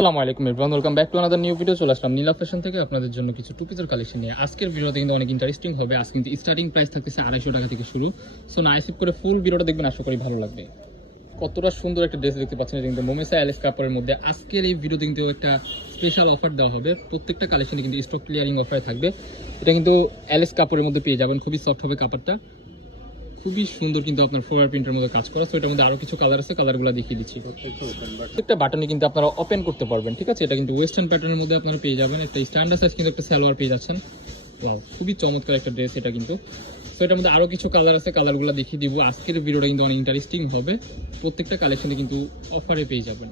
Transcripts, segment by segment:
আসসালামু আলাইকুম everyone, welcome back to another new video. চলে আসলাম নীলা ফ্যাশন থেকে আপনাদের জন্য কিছু টু পিসের কালেকশন নিয়ে। আজকের ভিডিওতে কিন্তু অনেক ইন্টারেস্টিং হবে। আজকে কিন্তু স্টার্টিং প্রাইস থাকতেছে 250 টাকা থেকে শুরু। সো নাইসিপ করে ফুল ভিডিওটা দেখবেন, আশা করি ভালো লাগবে। কতটা সুন্দর একটা ড্রেস দেখতে পাচ্ছেন, এটা কিন্তু মোমেসা অ্যালেস কাপড়ের মধ্যে। আজকের এই ভিডিওতে কিন্তু একটা স্পেশাল অফার দেওয়া হবে। প্রত্যেকটা কালেকশনে কিন্তু স্টক ক্লিয়ারিং অফারে থাকবে। এটা কিন্তু অ্যালেস কাপড়ের মধ্যে পেয়ে যাবেন, খুবই সফট হবে কাপড়টা, খুবই সুন্দর কিন্তু আপনার ফ্লোরাল প্রিন্টের মধ্যে কাজ করা। সো এটার মধ্যে আরো কিছু কালার আছে, কালারগুলো দেখিয়ে দিচ্ছি। প্রত্যেকটা বাটনে কিন্তু আপনারা ওপেন করতে পারবেন, ঠিক আছে। এটা কিন্তু ওয়েস্টার্ন প্যাটার্নের মধ্যে আপনারা পেয়ে যাবেন। একটা স্ট্যান্ডার্ড সাইজ কিন্তু একটা সালোয়ার পেয়ে যাচ্ছেন। ওয়াও, খুবই চমৎকার একটা ড্রেস এটা কিন্তু। সো এটার মধ্যে আরো কিছু কালার আছে, কালারগুলো দেখিয়ে দিব। আজকের ভিডিওটা কিন্তু অনেক ইন্টারেস্টিং হবে। প্রত্যেকটা কালেকশনে কিন্তু অফারে পেয়ে যাবেন।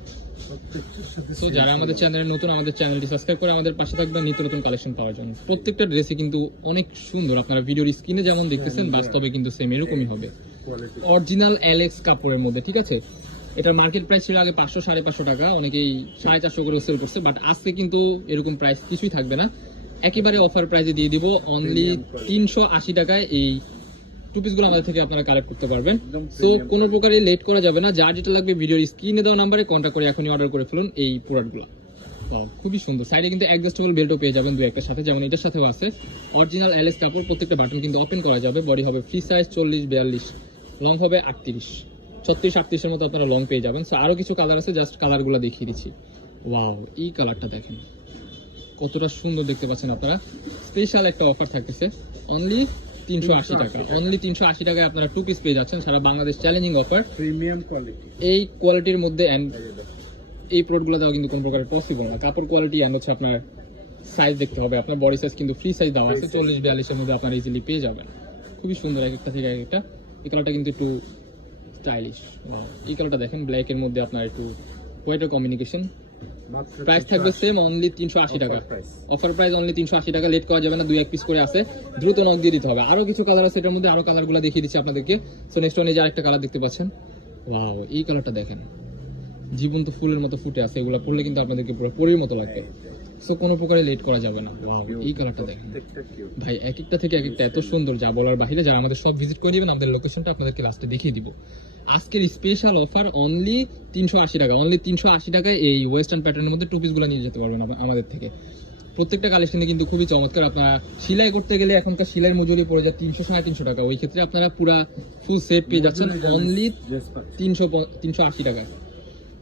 তো যারা আমাদের চ্যানেলে নতুন, আমাদের চ্যানেলটি সাবস্ক্রাইব করে আমাদের পাশে থাকবেন নিত্য নতুন কালেকশন পাওয়ার জন্য। প্রত্যেকটা ড্রেসই কিন্তু অনেক সুন্দর, আপনারা ভিডিওর স্ক্রিনে যেমন দেখতেছেন বাস্তবে কিন্তু সেম এরকমই হবে। অরিজিনাল অ্যালেক্স কাপড়ের মধ্যে, ঠিক আছে। এটার মার্কেট প্রাইস ছিল আগে 500-550 টাকা, অনেকেই 450 করে সেল করছে, বাট আজকে কিন্তু এরকম প্রাইস কিছুই থাকবে না। একেবারে অফার প্রাইসে দিয়ে দিব অনলি 380 টাকায় এই টু পিসগুলো আমাদের থেকে আপনারা কালেক্ট করতে পারবেন। সো কোনো প্রকারই লেট করা যাবে না। যার যেটা লাগবে ভিডিওর স্ক্রিনে দেওয়া নাম্বারে কন্ট্যাক্ট করে এখনই অর্ডার করে ফেলুন এই প্রোডাক্টগুলো। খুবই সুন্দর। সাইডে কিন্তু অ্যাডজাস্টেবল বেল্টও পেয়ে যাবেন দু একটার সাথে, যেমন এটার সাথেও আছে। অরিজিনাল অ্যালেস কাপড়, প্রত্যেকটা বাটন কিন্তু ওপেন করা যাবে। বডি হবে ফ্রি সাইজ 40-42, লং হবে 38-36 এর মতো আপনারা লং পেয়ে যাবেন। সো আরো কিছু কালার আছে, জাস্ট কালারগুলো দেখিয়ে দিচ্ছি। ওয়াও, এই কালারটা দেখেন কতটা সুন্দর দেখতে পাচ্ছেন আপনারা। স্পেশাল একটা অফার থাকতেছে অনলি 380 টাকা। অনলি 380 টাকায় আপনারা টু পিস পেয়ে যাচ্ছেন। সারা Bangladesh challenging offer, premium quality. এই কোয়ালিটির মধ্যে এই প্রোডাক্টগুলো দেওয়া কিন্তু কোনো প্রকার পসিবল না। কাপড় কোয়ালিটি অ্যান্ড হচ্ছে আপনার সাইজ দেখতে হবে। আপনার বডি সাইজ কিন্তু ফ্রি সাইজ দেওয়া আছে, 40-42 এর মধ্যে আপনারা ইজিলি পেয়ে যাবেন। খুবই সুন্দর এক একটা থেকে এক একটা। এই কালারটা কিন্তু একটু স্টাইলিশ। এই কালারটা দেখেন, ব্ল্যাক এর মধ্যে আপনার একটু হোয়াইটের কমিউনিকেশন। প্রাইস থাকবে সেম অনলি 380 টাকা। অফার প্রাইস অনলি 380 টাকা। লেট করা যাবে না, 2-1 পিস করে আছে, দ্রুত নক দিয়ে দিতে হবে। আরো কিছু কালার আছে এটার মধ্যে, আরো কালারগুলো দেখিয়ে দিচ্ছি আপনাদেরকে। সো নেক্সট ওয়ান এই যে আরেকটা কালার দেখতে পাচ্ছেন। ওয়াও, এই কালারটা দেখেন, জীবন্ত ফুলের মতো ফুটে আছে। এগুলো পরলে কিন্তু আপনাদেরকে পুরো পরীর মতো লাগবে। সো কোনো প্রকারে লেট করা যাবে না। ওয়াও, এই কালারটা দেখেন ভাই, এক একটা থেকে এক একটা এত সুন্দর, যা বলার বাহিরে। যারা আমাদের সব ভিজিট করে দিবেন, আমাদের লোকেশনটা আপনাদেরকে লাস্টে দেখিয়ে দিব। আজকের স্পেশাল অফার অনলি 380 টাকা। অনলি 380 টাকায় এই ওয়েস্টার্ন প্যাটার্নের মধ্যে টু পিসগুলো নিয়ে যেতে পারবেন আমাদের থেকে। প্রত্যেকটা কালেকশনে কিন্তু খুবই চমৎকার। আপনারা সেলাই করতে গেলে এখনকার সেলাই মজুরি পড়ে যায় 300-350 টাকা। ওই ক্ষেত্রে আপনারা পুরা ফুল সেট পেয়ে যাচ্ছেন অনলি 380 টাকা।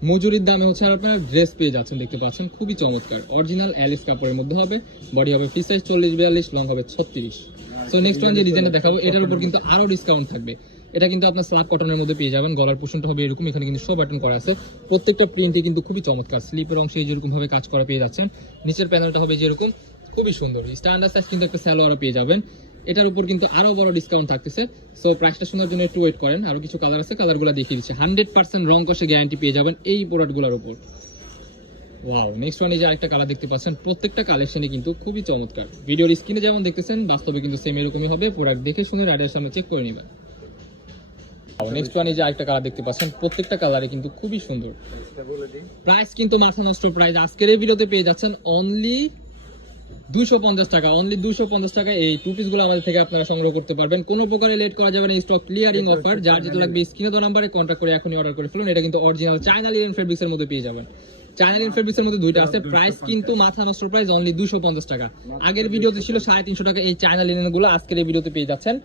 মজুরির দামে হচ্ছে আর আপনারা ড্রেস পেয়ে যাচ্ছেন, দেখতে পাচ্ছেন খুবই চমৎকার। অরিজিনাল অ্যালেক্স কাপড়ের মধ্যে হবে। বডি হবে ফ্রি সাইজ 40-42, লং হবে 36। সো নেক্সট ওয়ান যে ডিজাইনটা দেখাবো, এটার উপর কিন্তু আরো ডিসকাউন্ট থাকবে। এটা কিন্তু আপনার স্লাব কটনের মধ্যে পেয়ে যাবেন। গলার পোর্শনটা হবে এরকম, এখানে কিন্তু শো বাটন করা আছে। প্রত্যেকটা প্রিন্টই কিন্তু খুবই চমৎকার। স্লিপের অংশে যেরকম ভাবে কাজ করা পেয়ে যাচ্ছেন। নিচের প্যানেলটা হবে যেরকম, খুবই সুন্দর। স্ট্যান্ডার্ড সাইজ কিন্তু একটা সালোয়ারও পেয়ে যাবেন। এটার উপর কিন্তু আরো বড় ডিসকাউন্ট থাকতেছে। সো প্রাইসটা শোনার জন্য একটু ওয়েট করেন। আরো কিছু কালার আছে, কালারগুলো দেখিয়ে দিচ্ছে। 100% রং কষে গ্যারান্টি পেয়ে যাবেন এই প্রোডাক্টগুলোর উপর। ওয়াও, নেক্সট ওয়ান এই যে আরেকটা কালার দেখতে পাচ্ছেন। প্রত্যেকটা কালেকশনই কিন্তু খুবই চমৎকার। ভিডিওর স্ক্রিনে যেমন দেখতেছেন বাস্তবে কিন্তু সেম এরকমই হবে। প্রোডাক্ট দেখে শুনে রাইডারের সামনে চেক করে নেবেন। নেক্সট ওয়ান এই যে আরেকটা কালার দেখতে পাচ্ছেন। প্রত্যেকটা কালারে কিন্তু খুবই সুন্দর। প্রাইস কিন্তু মাথা নষ্ট প্রাইস। আজকের এই ভিডিওতে পেয়ে যাচ্ছেন অনলি 250 টাকা। অনলি 250 টাকা এই টু পিসগুলো আমাদের থেকে আপনারা সংগ্রহ করতে পারবেন। কোনো প্রকারে লেট করা যাবে না। Stock clearing offer. যার যেটা লাগবে স্ক্রিনে দেওয়া নাম্বারে কন্ট্যাক্ট করে এখনই অর্ডার করে ফেলুন। এটা কিন্তু অরিজিনাল চায়না লিনেন ফেব্রিক্স এর মধ্যে পেয়ে যাবেন। চায়না লিনেন ফেব্রিক্স এর মধ্যে দুইটা আছে। প্রাইস কিন্তু মাথা নষ্ট প্রাইস অনলি 250 টাকা। আগের ভিডিওতে ছিল 350 টাকা এই চায়না লিনেন গুলো, আজকের এই ভিডিওতে পেয়ে যাচ্ছেন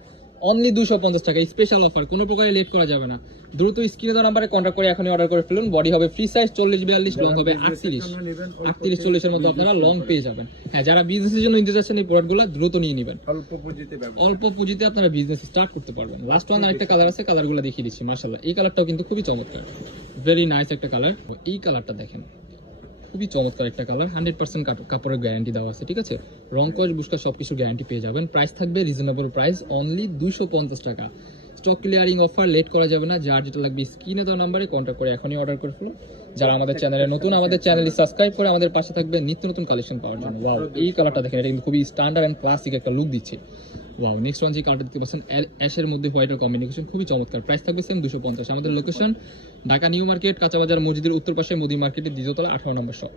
অনলি 250 টাকা। স্পেশাল অফার, কোনো প্রকারে লেট করা যাবে না। দ্রুত স্ক্রিনে দেওয়া নাম্বারে কন্ট্যাক্ট করে এখনই অর্ডার করে ফেলুন। বডি হবে ফ্রি সাইজ 40-42, লং হবে 38-40 এর মতো আপনারা লং পেয়ে যাবেন। হ্যাঁ, যারা বিজনেসের জন্য নিতে যাচ্ছেন এই প্রোডাক্টগুলো দ্রুত নিয়ে নেবেন। অল্প পুঁজিতে আপনারা বিজনেস স্টার্ট করতে পারবেন। লাস্ট ওয়ান আরেকটা কালার আছে, কালারগুলো দেখিয়ে দিচ্ছি। মাশাআল্লাহ, এই কালারটাও কিন্তু খুবই চমৎকার, ভেরি নাইস একটা কালার। এই কালারটা দেখেন, খুবই চমৎকার একটা কালার। 100% কাপড়ের গ্যারান্টি দেওয়া আছে, ঠিক আছে। রং কস বুস্কা সবকিছু গ্যারান্টি পেয়ে যাবেন। প্রাইস থাকবে রিজনেবল প্রাইস অনলি 250 টাকা। স্টক ক্লিয়ারিং অফার, লেট করা যাবে না। যার যেটা লাগবে স্ক্রিনে দেওয়া নাম্বারে কন্ট্যাক্ট করে এখনই অর্ডার করে ফেলুন। যারা আমাদের চ্যানেলে নতুন, আমাদের চ্যানেলটি সাবস্ক্রাইব করে আমাদের পাশে থাকবে নিত্য নতুন কালেকশন পাওয়ার জন্য। ওয়াও, এই কালারটা দেখেন, এটা কিন্তু খুবই স্ট্যান্ডার্ড এন্ড ক্লাসিক একটা লুক দিচ্ছে। ওয়াও, নেক্সট ওয়ান যে কালারটা দেখতে পাচ্ছেন অ্যাশের মধ্যে হোয়াইটের কম্বিনেশন, খুবই চমৎকার। প্রাইস থাকবে সেম 250। আমাদের লোকেশন ঢাকা নিউ মার্কেট, কাঁচা বাজার মসজিদের উত্তর পাশে মোদি মার্কেটের দ্বিতীয় তলা 18 নম্বর শপ।